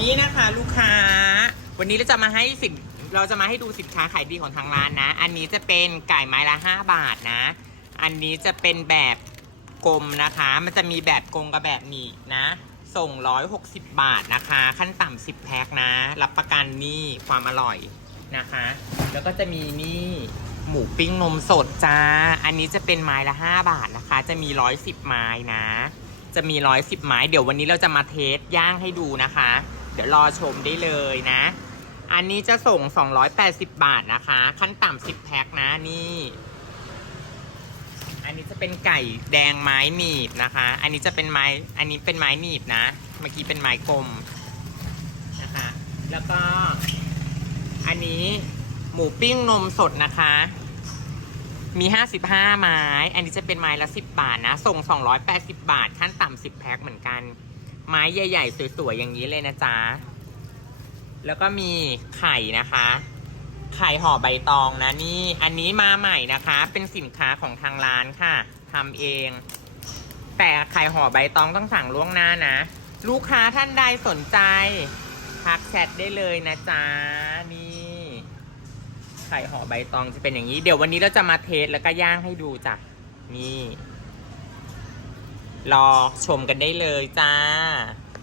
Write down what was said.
นี่นะคะลูกค้า วันนี้เราจะมาให้สินเราจะมาให้ดูสินค้าขายดีของทางร้านนะ อันนี้จะเป็นไก่ไม้ละ 5 บาทนะ อันนี้จะเป็นแบบกลมนะคะ มันจะมีแบบกลมกับแบบหนีบนะ ส่ง 160 บาทนะคะ ขั้นต่ำ10 แพ็คนะ รับประกันนี่ความอร่อยนะคะ แล้วก็จะมีนี่หมูปิ้งนมสดจ้า อันนี้จะเป็นไม้ละ 5 บาทนะคะ จะมี 110 ไม้นะ จะมี 110 ไม้ เดี๋ยววันนี้เราจะมาเทสย่างให้ดูนะคะ เดี๋ยวรอชมได้เลยนะ อันนี้จะส่ง 280 บาทนะคะ ขั้นต่ำ10 แพ็คนะนี่ อันนี้จะเป็นไก่แดงไม้หนีบนะคะ อันนี้จะเป็นไม้ อันนี้เป็นไม้หนีบนะ เมื่อกี้เป็นไม้กลมนะคะ แล้วก็ อันนี้หมูปิ้งนมสดนะคะ มี 55 ไม้ อันนี้จะเป็นไม้ละ 10 บาทนะ ส่ง 280 บาท ขั้นต่ำ10 แพ็คเหมือนกัน ไม้ใหญ่ๆ สวยๆ อย่างนี้เลยนะจ๊ะ แล้วก็มีไข่นะคะ ไข่ห่อใบตองนะนี่ อันนี้มาใหม่นะคะ เป็นสินค้าของทางร้านค่ะทำเอง แต่ไข่ห่อใบตองต้องสั่งล่วงหน้านะ ลูกค้าท่านใดสนใจทักแชทได้เลยนะจ๊ะ นี่ ไข่ห่อใบตองจะเป็นอย่างนี้ เดี๋ยววันนี้เราจะมาเทสแล้วก็ย่างให้ดูจ้ะ นี่ รอชมกันได้เลยจ้า